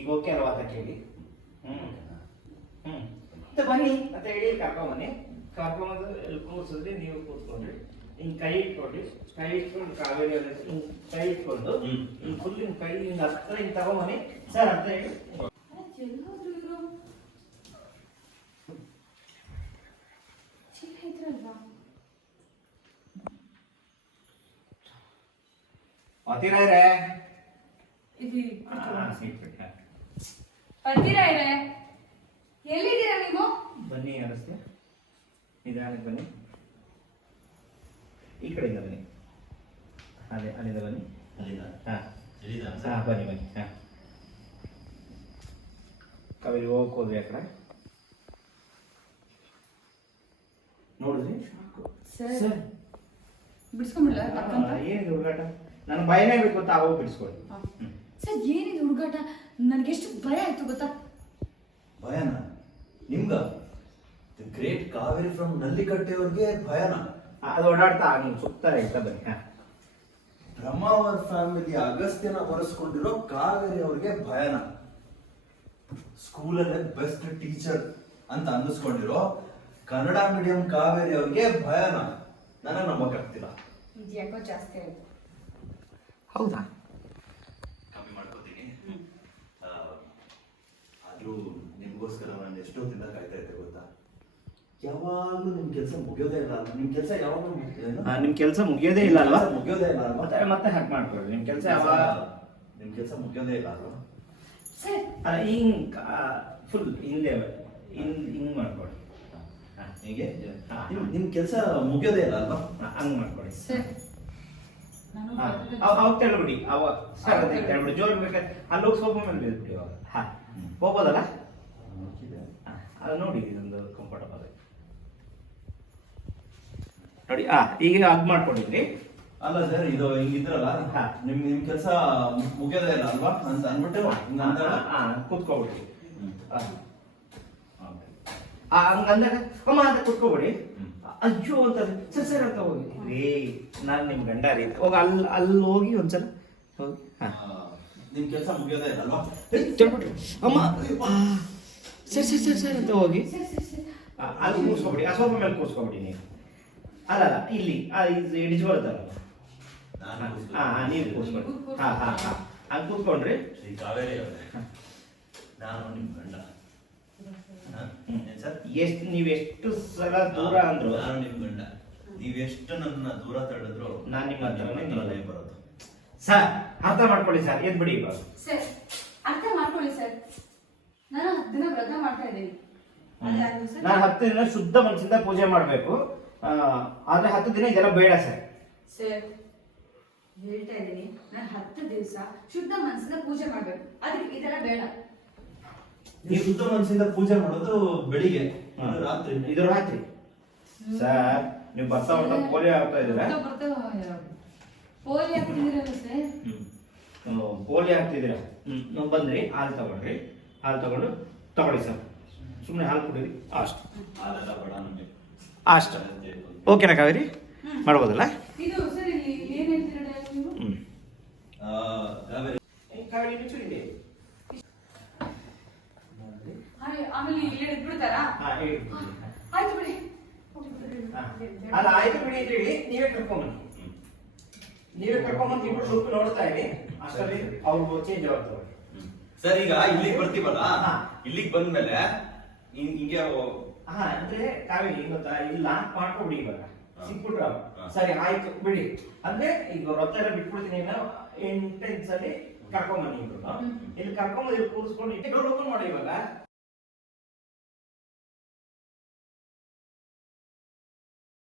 ಈಗ ಓಕೆ ಅಲ್ವಾ ಅಂತ ಕೇಳಿ. ಮತ್ತೆ ಬನ್ನಿ ಅಂತ ಹೇಳಿ ಕರ್ಕೊಂಬನ್ನಿ. ಕರ್ಕೊಂಬಂದು ಇಲ್ಲಿ ಕೂರಿಸಿದ್ರಿ, ನೀವು ಕೂತ್ಕೊಂಡ್ರಿ, ಹಿಂಗೆ ಕೈ ಇಟ್ಕೊಂಡ್ರಿ, ಕೈ ಇಟ್ಕೊಂಡು ಕಾವೇರಿ ಅವ್ರ ಹಿಂಗೆ ಕೈ ಇಟ್ಕೊಂಡು ಹಿಂಗೆ ಫುಲ್ ಹಿಂಗೆ ಕೈ ಹಿಂಗೆ ಹತ್ರ ಹಿಂಗೆ ತಗೊಂಬನ್ನಿ ಸರ್ ಅಂತ ಹೇಳಿ. ಪತಿರಾಯ್ರೆ ಪತಿರಾಯ್ರೆ ಎಲ್ಲಿದ್ದೀರಾ ನೀವು? ಬನ್ನಿ ಅರಸ್ತೆ, ನಿಧಾನಕ್ಕೆ ಬನ್ನಿ, ಈ ಕಡೆಯಿಂದ ಬನ್ನಿ, ಅಲ್ಲಿಂದ ಬನ್ನಿ. ಹಾಂ ಬನ್ನಿ ಬನ್ನಿ. ಹಾಂ ಕಾವೇರಿ ಹೋಗೋದ್ವಿ ಆ ಕಡೆ ನೋಡಿದ್ರಿ. ಸರ್ ಬಿಡಿಸ್ಕೊಂಡ್ಬಿಡ್ಲ? ಏನಿದೆ ಹುಡುಗಾಟ? ನನ್ನ ಭಯನೇ ಬೇಕು ಗೊತ್ತಾ, ಅವು ಬಿಡಿಸ್ಕೊಳ್ಳಿ. ಸರ್ ಏನಿದೆ ಹುಡುಗಾಟ? ನನಗೆಷ್ಟು ಭಯ ಆಯ್ತು ಗೊತ್ತಾ? ಭಯನ ನಿಮ್ಗ? ಗ್ರೇಟ್ ಕಾವೇರಿ ಫ್ರಮ್ ನಲ್ಲಿಕಟ್ಟೆಯವ್ರಿಗೆ ಭಯನ? ಅದು ಓಡಾಡ್ತಾ ನೀವು ಸುತ್ತಾರೆ ಇರ್ತಾ ಬನ್ನಿ. ಹಾಂ ಬ್ರಹ್ಮಾವರ್ ಫ್ಯಾಮಿಲಿ ಅಗಸ್ತ್ಯನ ಬರೆಸ್ಕೊಂಡಿರೋ ಕಾವೇರಿ ಅವ್ರಿಗೆ ಭಯನ? ಸ್ಕೂಲಲ್ಲೇ ಬೆಸ್ಟ್ ಟೀಚರ್ ಅಂತ ಅನ್ನಿಸ್ಕೊಂಡಿರೋ ಕನ್ನಡ ಮೀಡಿಯಂ ಕಾವೇರಿ ಅವ್ರಿಗೆ ಭಯನ? ನನಗೆ ನಂಬಕ್ಕಾಗ್ತಿಲ್ಲ. ಇದು ಯಾಕೋ ಜಾಸ್ತಿ ಆಯ್ತು. ಹೌದಾ? ಕಮ್ಮಿ ಮಾಡ್ಕೋತೀನಿ. ಆದ್ರೂ ನಿಮ್ಗೋಸ್ಕರ ನಾನು ಎಷ್ಟೊತ್ತಿಂದ ಕಾಯ್ತಾ ಇದ್ದೆ ಗೊತ್ತಾ? ಯಾವಾಗ್ಲೂ ನಿಮ್ ಕೆಲಸ ಮುಗಿಯೋದೇ ಇಲ್ಲ ಅಲ್ವಾ? ನಿಮ್ ಕೆಲಸ ಯಾವಾಗ್ಲೂ ನಿಮ್ ಕೆಲಸ ಮುಗಿಯೋದೇ ಇಲ್ಲ ಅಲ್ವಾ? ಮುಗಿಯೋದೇ ಇಲ್ಲ ಅಲ್ವಾ? ಮತ್ತೆ ಮತ್ತೆ ಹಾಗೆ ಮಾಡ್ಕೊಳ್ಳಿ. ನಿಮ್ ಕೆಲಸ ನಿಮ್ ಕೆಲಸ ಮುಗಿಯೋದೇ ಇಲ್ಲ ಅಲ್ವಾ? ಸರ್ ಹಿಂಗ್ ಫುಲ್ ಹಿಂದೆ ಹಿಂಗ್ ಮಾಡ್ಕೊಳ್ಳಿ. ಹೀಗೆ ನಿಮ್ ಕೆಲಸ ಮುಗಿಯೋದೇ ಇಲ್ಲ ಅಲ್ವಾ? ಹಂಗ್ ಮಾಡ್ಕೊಳ್ಳಿ. ಸರ್ ನಾನು ಅವಾಗ ತೆಳ್ಬಿಡಿ, ಅವಾಗ ಸರ್ ತೆಳ್ಬಿಡಿ, ಜೋರ್ ಬೇಕಾದ್ರೆ ಅಲ್ಲಿ ಹೋಗಿ ಸೋಫಾ ಮೇಲೆ ಬೇದ್ಬಿಡಿ. ಅವಾಗ ಹಾ ಹೋಗ್ಬೋದಲ್ಲ? ಅದು ನೋಡಿ, ಇದೊಂದು ಕಂಫರ್ಟಬಲ್ ನೋಡಿ. ಈಗ ಹಗ್ ಮಾಡ್ಕೊಂಡಿದ್ರಿ ಅಲ್ಲ ಸರ್, ಇದು ಹಿಂಗಿದ್ರಲ್ಲ, ಹಾ. ನಿಮ್ ಕೆಲಸ ಮುಗಿಯೋದೇ ಇಲ್ಲ ಅಲ್ವಾ ಅಂತ ಅಂದ್ಬಿಟ್ಟು ಕೂತ್ಕೊಬಿಡಿ. ಹಂಗಂದಾಗ ಅಮ್ಮ ಅಂತ ಕೂತ್ಕೊಬಿಡಿ. ಅಯ್ಯೋ ಅಂತ ಸರ್ ಸರ್ ಅಂತ ಹೋಗಿ ರೇ, ನಾನು ನಿಮ್ ಗಂಡ ರೀ ಹೋಗಿ ಅಲ್ಲಿ ಹೋಗಿ ಒಂದ್ಸಲ ಹೋಗಿ. ನಿಮ್ ಕೆಲಸ ಮುಗಿಯೋದೇ ಇಲ್ಲ ಅಲ್ವಾ? ತಿಳ್ಬಿಟ್ರಿ ಅಮ್ಮ ಸರ್ ಸರ್ ಸರ್ ಸರ್ ಅಂತ ಹೋಗಿ ಅಲ್ಲಿ ಕೂರ್ಸ್ಕೊಬಿಡಿ. ಆ ಸೋಫಾ ಮೇಲೆ ಕೂರ್ಸ್ಕೊಬಿಡಿ ನೀವು. ಅಲ್ಲ ಇಲ್ಲಿ ಇಡಿಜ್ ಬರುತ್ತಲ್ಲ, ನೀವು ಕೂರ್ಸ್ಕೊಡಿ. ಹಂಗೆ ಕೂತ್ಕೊಂಡ್ರಿ. ಶ್ರೀ ಕಾವೇರಿ ಅವರೇ, ನಾನು ನಿಮ್ ಗಂಡ. ನೀವೆಷ್ಟು ಸಲ ದೂರ ಅಂದ್ರು, ನಾನು ನಿಮ್ ಗಂಡ. ನೀವೆಷ್ಟು ನನ್ನ ದೂರ ತಡೆದ್ರು ನಾನು ನಿಮ್ಮ ಹತ್ರನೇ ಬರೋದು. ಸರ್ ಅರ್ಥ ಮಾಡ್ಕೊಳ್ಳಿ ಸರ್. ಏನ್ ಬಿಡಿ ಇವಾಗ. ಸರ್ ಅರ್ಥ ಮಾಡ್ಕೊಳ್ಳಿ ಸರ್, ನಾನು 10 ದಿನ ವ್ರತ ಮಾಡ್ತಾ ಇದ್ದೀನಿ. ನಾನು 10 ದಿನ ಶುದ್ಧ ಮನಸ್ಸಿಂದ ಪೂಜೆ ಮಾಡಬೇಕು. ಆದ್ರೆ 10 ದಿನ ಇದೆಲ್ಲ ಬೇಡ ಸರ್. ಸರ್ ಹೇಳ್ತಾ ಇದ್ದೀನಿ, ನಾನು 10 ದಿವಸ ಶುದ್ಧ ಮನಸ್ಸಿಂದ ಪೂಜೆ ಮಾಡ್ಬೇಕು, ಅದಕ್ಕೆ ಇದೆಲ್ಲ ಬೇಡ. ನೀವು ಶುದ್ಧ ಮನಸ್ಸಿಂದ ಪೂಜೆ ಮಾಡೋದು ಬೆಳಿಗ್ಗೆ, ರಾತ್ರಿ. ಇದು ರಾತ್ರಿ ಸರ್. ನೀವು ಬರ್ತಾ ಬರ್ತಾ ಪೋಲಿಯೋ ಆಗ್ತಾ ಇದ್ದೀರಾ? ಪೋಲಿ ಆಗ್ತಿದ್ದೀರಲ್ಲ ಸರ್? ಪೋಲಿಯೋ ಆಗ್ತಿದ್ದೀರಾ? ನೀವು ಬಂದ್ರಿ, ಹಾಲು ತಗೊಂಡ್ರಿ, ಹಾಲು ತಗೊಳ್ಳಿ ಸರ್. ಸುಮ್ಮನೆ ಹಾಲು ಕುಡೀರಿ ಅಷ್ಟು. ಅದೆಲ್ಲ ಬೇಡ ನಮಗೆ ಅಷ್ಟು. ಓಕೆನಾ ಕಾವೇರಿ? ಮಾಡ್ಬೋದಲ್ಲ? ಇದು ಸರ್ ಇಲ್ಲಿ ಏನ್ ಹೇಳ್ತೀರಾ ನೀವು? ಕಾವೇರಿ ಆಮೇಲೆ ಇಲ್ಲಿ ಇಟ್ಬಿಡ್ತಾರಾ? ಆಯ್ತು ಬಿಡಿ. ಅಲ್ಲ ಆಯ್ತು ಬಿಡಿ ಅಂತ ಹೇಳಿ ನೀವೇ ಕರ್ಕೊಂಬನ್ನಿ. ಇಬ್ರು ಸುಟ್ಟು ನೋಡ್ತಾ ಇರಿ. ಅಷ್ಟರಲ್ಲಿ ಅವ್ರು ಚೇಂಜ್ ಆಗ್ತವೆ. ಸರ್ ಈಗ ಇಲ್ಲಿಗೆ ಬರ್ತೀವಲ್ಲ, ಇಲ್ಲಿಗೆ ಬಂದ್ಮೇಲೆ ಹಿಂಗೆ ಅಂದ್ರೆ ಕಾವೇರಿ ಗೊತ್ತಾ, ಇಲ್ಲಿ ಲಾಕ್ ಮಾಡ್ಕೊಬಿಡಿ. ಇವಾಗ ಸಿಕ್ಬಿಟ್ರ ಸರಿ ಆಯ್ತು ಬಿಡಿ. ಅಂದ್ರೆ ಈಗ ರೊತ್ತ ಎಲ್ಲ ಬಿಟ್ಬಿಡ್ತೀನಿ. ಎಂಟೆನ್ಸ್ ಅಲ್ಲಿ ಕರ್ಕೊಂಬನ್ನಿ ಇಬ್ರು. ಇಲ್ಲಿ ಕರ್ಕೊಂಬಂದು ಇಲ್ಲಿ ಕೂರಿಸ್ಕೊಂಡು ಓಪನ್ ಮಾಡಿ ಇವಾಗ.